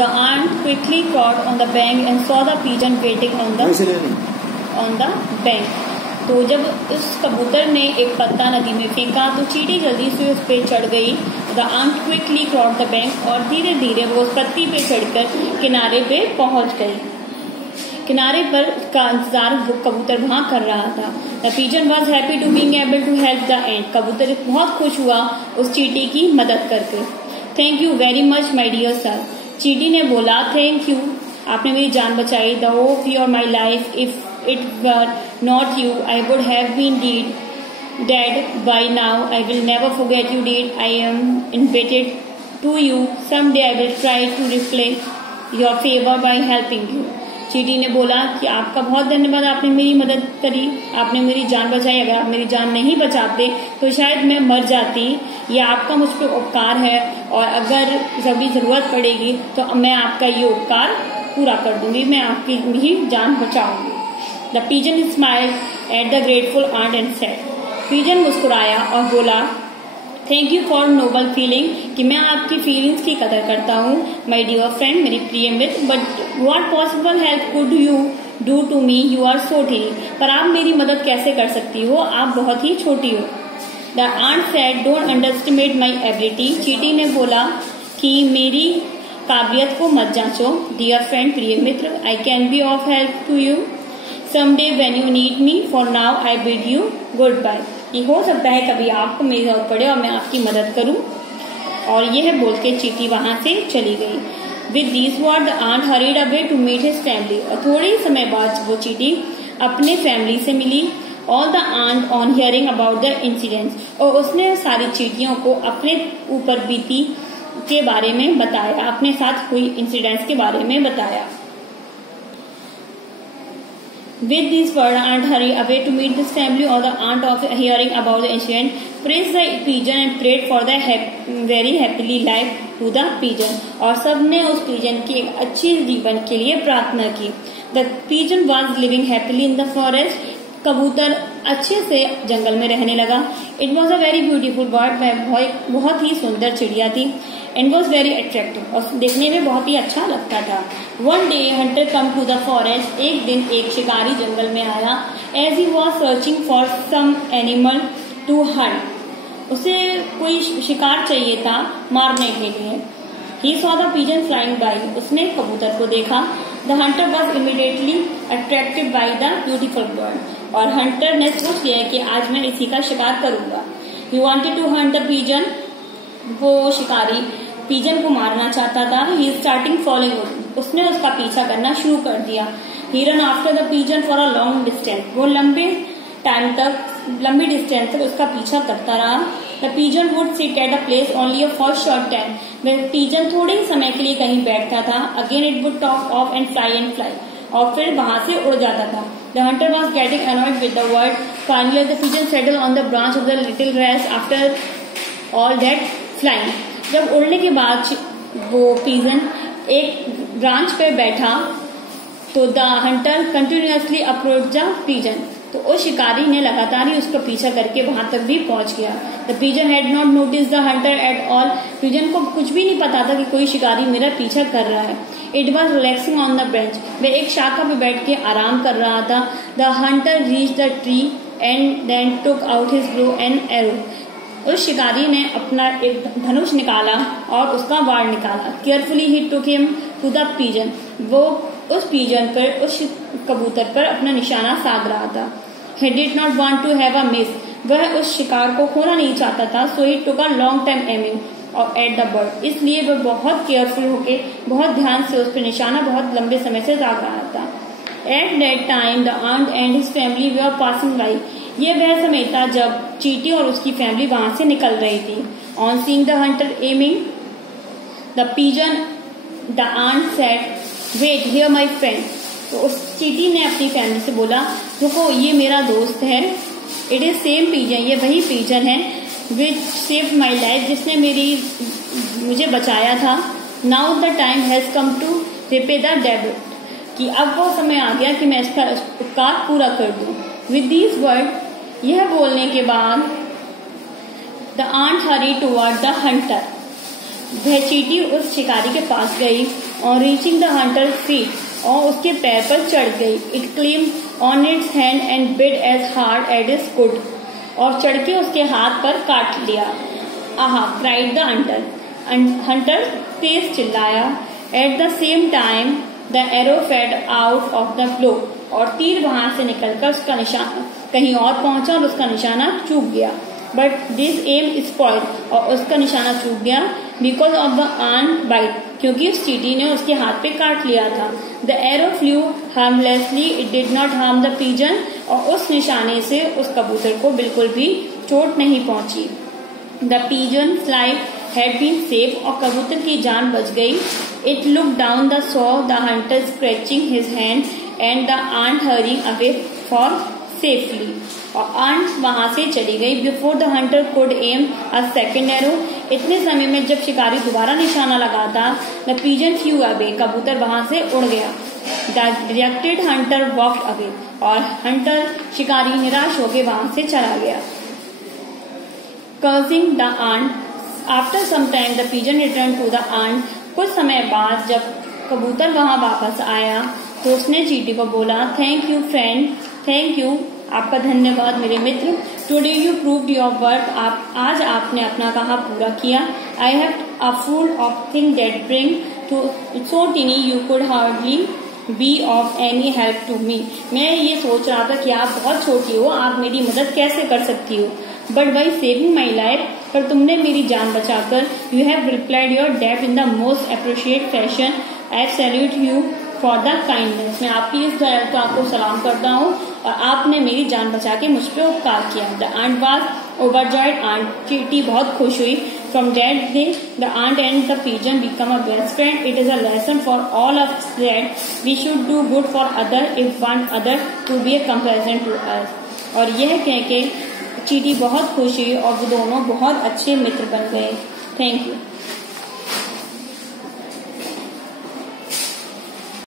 The aunt quickly crawled on the bank and saw the pigeon waiting on the bank. तो जब उस कबूतर ने एक पत्ता नदी में फेंका तो चींटी जल्दी से उस पे चढ़ गई. The aunt quickly crawled the bank और धीरे धीरे वो उस पत्ती पे चढ़कर किनारे पे पहुंच गई. किनारे पर का इंतजार वो कबूतर वहां कर रहा था. The pigeon was happy to being able to help the ant. कबूतर बहुत खुश हुआ उस चींटी की मदद करके. Thank you very much my dear sir. चींटी ने बोला थैंक यू, आपने मेरी जान बचाई. The hope for my life, if it were not you, I would have been dead by now. I will never forget you did. I am indebted to you. Someday I will try to repay your favor by helping you. चींटी ने बोला कि आपका बहुत धन्यवाद, आपने मेरी मदद करी, आपने मेरी जान बचाई. अगर आप मेरी जान नहीं बचाते तो शायद मैं मर जाती. यह आपका मुझ पर उपकार है और अगर कभी जरूरत पड़ेगी तो मैं आपका ये उपकार पूरा कर दूंगी, मैं आपकी ही जान बचाऊंगी. The pigeon smiled at the grateful ant and said. Pigeon मुस्कुराया और बोला thank you for noble feeling, कि मैं आपकी फीलिंग्स की कदर करता हूँ. माई डियर फ्रेंड, मेरी प्रिय मित्र, but what possible help could you do to me, you are so tiny. पर आप मेरी मदद कैसे कर सकती हो, आप बहुत ही छोटी हो. The ant said don't underestimate my ability. चींटी ने बोला कि मेरी काबिलियत को मत जांचो. डियर फ्रेंड, प्रिय मित्र, I can be of help to you someday when you need me. For now I bid you goodbye. ये हो सकता है कभी आपको मेरी जरूरत पड़े और मैं आपकी मदद करूं. और यह बोल के चींटी वहां से चली गई. With these words the aunt hurried away to meet his family. और थोड़े ही समय बाद वो चींटी अपने फैमिली से मिली. All the aunt on hearing about the incidents. और उसने सारी चींटियों को अपने ऊपर बीती के बारे में बताया, अपने साथ हुई इंसिडेंट्स के बारे में बताया. With these words, aunt hurried away to meet this family. Or the aunt, of hearing about the incident, praised the pigeon and prayed for the very happily life to the pigeon. और सबने उस pigeon की एक अच्छी जीवन के लिए प्रार्थना की. The pigeon was living happily in the forest. कबूतर अच्छे से जंगल में रहने लगा. It was a very beautiful bird. वह बहुत ही सुंदर चिड़िया थी. And was very attractive. और देखने में बहुत ही अच्छा लगता था. One day hunter come to the forest. एक दिन एक शिकारी जंगल में आया. As he was searching for some animal to hunt. उसे कोई शिकार चाहिए था मारने के लिए. He saw the pigeon flying by. उसने कबूतर को देखा. The hunter was immediately attracted by the beautiful bird. और हंटर ने सोच लिया कि आज मैं इसी का शिकार करूंगा. He wanted to hunt the pigeon. वो शिकारी पिजन को मारना चाहता था. He starting following it. उसने उसका पीछा करना शुरू कर दिया. He ran after the pigeon for a long distance. वो लंबी डिस्टेंस तक उसका पीछा करता रहा. The pigeon would sit at a place only for short time. वह पिजन थोड़े ही समय के लिए कहीं बैठता था. Again it would talk off and fly. और फिर वहां से उड़ जाता था. The hunter was getting annoyed with the word. Finally the pigeon settled on the branch of the little grass after all that flying. जब उड़ने के बाद वो पिजन एक ब्रांच पे बैठा तो the Hunter continuously approach the pigeon. तो उस शिकारी ने लगातार ही उसका पीछा करके वहां तक भी पहुंच गया. The pigeon had not notice the Hunter at all. Pigeon को कुछ भी नहीं पता था कि कोई शिकारी मेरा पीछा कर रहा है. It was relaxing on the bench. वह एक शाखा पे बैठ के आराम कर रहा था. The hunter reach the tree and then took out his bow and arrow. उस शिकारी ने अपना एक धनुष निकाला और उसका वार निकाला. Carefully he took him to the pigeon. वो उस पिजन पर, उस कबूतर पर अपना निशाना साध रहा था. He did not want to have a miss. वह उस शिकार को खोना नहीं चाहता था. So he took a long time aiming और एट द बर्ड. इसलिए वह बहुत केयरफुल होके बहुत ध्यान से उस पर निशाना बहुत लंबे समय से दाग रहा था. At that time the ant and his family were passing by. ये वह समय था जब चींटी और उसकी फैमिली वहां से निकल रही थी. On seeing the hunter aiming the pigeon the ant said wait here my friend. तो उस चींटी ने अपनी फैमिली से बोला रुको, ये मेरा दोस्त है. It is same pigeon. ये वही पिजन है विच सेव्ड माई लाइफ, जिसने मुझे बचाया था. Now the time has come to repay the डेब्ट. कि अब वो समय आ गया कि मैं इसका उपकार पूरा कर दूं. विद दीज वर्ड, यह बोलने के बाद the ant hurry toward the hunter. वह चींटी उस शिकारी के पास गई On reaching the hunter's feet, और उसके पैर पर चढ़ गई. It climbed on its hand and bit as hard as it could. और चढ़ के उसके हाथ पर काट लिया. आहा! cried the hunter. Hunter तेज चिल्लाया. At the same time, the arrow fell out of the bow. और तीर वहां से निकलकर उसका निशाना कहीं और पहुंचा और उसका निशाना चूक गया. But this aim spoiled. और उसका निशाना चूक गया because of the ant bite. क्योंकि उस चींटी ने उसके हाथ पे काट लिया था. The arrow flew harmlessly. It did not harm the pigeon. और उस निशाने से उस कबूतर को बिल्कुल भी चोट नहीं पहुंची. The pigeon's life had been saved. और कबूतर की जान बच गई. It looked down the saw the hunter scratching his hand and the ant hurrying away for safely. और आंट वहां से चली गई. Before the Hunter could am a second arrow. इतने समय में जब शिकारी दोबारा निशाना लगाता, द पिजन फ्लू अवे. कबूतर वहां से उड़ गया. The dejected hunter walked away. और हंटर शिकारी निराश होकर वहां से चला गया. Cursing the ant. After some time the pigeon return to the ant. कुछ समय बाद जब कबूतर वहां वापस आया तो उसने चींटी को बोला, thank you friend. Thank you, आपका धन्यवाद मेरे मित्र. Today you proved your work. आज आपने अपना कहा पूरा किया. I have a full of thing that bring to so tiny you could hardly be of any help to me. मैं ये सोच रहा था कि आप बहुत छोटी हो, आप मेरी मदद कैसे कर सकती हो. But by saving my life. पर तुमने मेरी जान बचाकर. You have replied your debt in the most appreciate fashion. I salute you for the kindness. मैं आपकी इस दयालुता को सलाम करता हूँ और आपने मेरी जान बचा के मुझ पे उपकार किया. The ant was overjoyed. Ant चींटी बहुत खुश हुई. From that day the ant and the pigeon become a best friend. It is a lesson for all of that we should do good for other if one other to be a comparison to us. और यह कह के चींटी बहुत खुश हुई और वो दोनों बहुत अच्छे मित्र बन गए. Thank you.